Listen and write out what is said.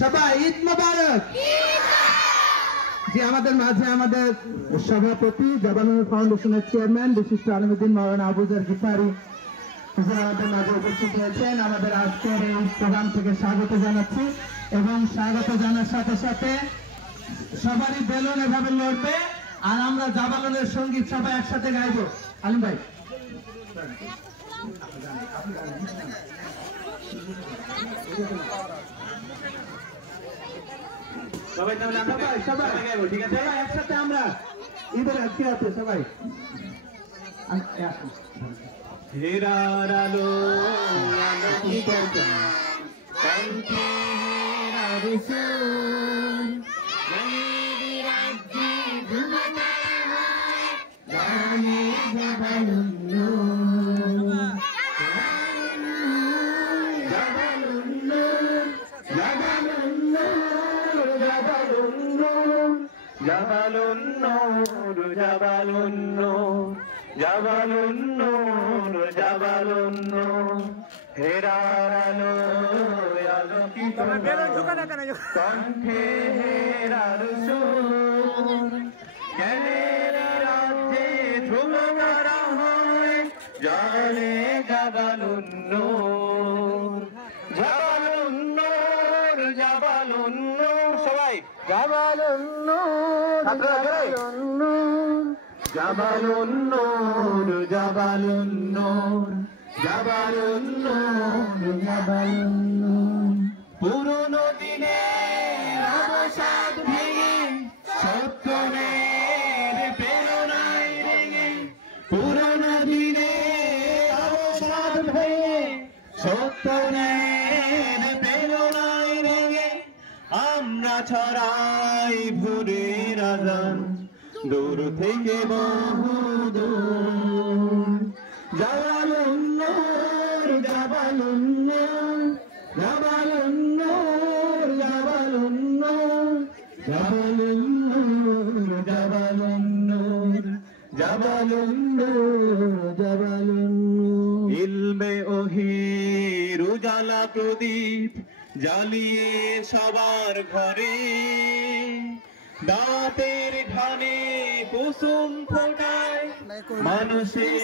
সবাই ঈদ মোবারক। যে আমাদের মাঝে আমাদের সভাপতি জাবানুর ফাউন্ডেশনের চেয়ারম্যান বিশিষ্ট আলমউদ্দিন মাওলানা আবুজার গিফারি আমাদের মাঝে উপস্থিত হয়েছেন। আমাদের আজকের এই প্রোগ্রাম থেকে স্বাগত জানাচ্ছি এবং স্বাগত জানার সাথে সাথে সবারই বেলুন এভাবে লড়বে আর আমরা জাবালনের সঙ্গীত সবাই একসাথে গাইব। আলিম ভাই সবাই গাইব, ঠিক আছে? একসাথে আমরা ঈদের আজকে আছে সবাই। হেরার আলো কণ্ঠে হেরার সুর জাবালুন নূর জাবালুন নূর জাবালুন নূর জাবালুন নূর হেরার আলো আলোকিত কণ্ঠে হেরার সুর জ্ঞানের রাজ্যে ধ্রুবতারা হয় জানে জাবালুন নূর জাবালুন নূর জাবালুন নূর সবাই জাবালুন নূর জাবালুন নূর জাবালুন নূর জাবালুন নূর জাবালুন নূর জাবালুন নূর পুরনো দিনের অবসাদ ভেঙে সত্যের প্রেরণায় রেঙে পুরনো দিনের অবসাদ ভেঙে সত্যের প্রেরণায় রেঙে আমরা ছড়াই ভোরের আজান দূর থেকে বহু দূর জাবালুন নূর জাবালুন নূর জাবালুন নূর জাবালুন নূর জাবালুন নূর জাবালুন নূর জাবালুন নূর জাবালুন নূর ইলমে ওহির উজালা প্রদীপ জ্বালিয়ে সবার ঘরে দাঁতের ঢানে কুসুম ফোটায় মানুষের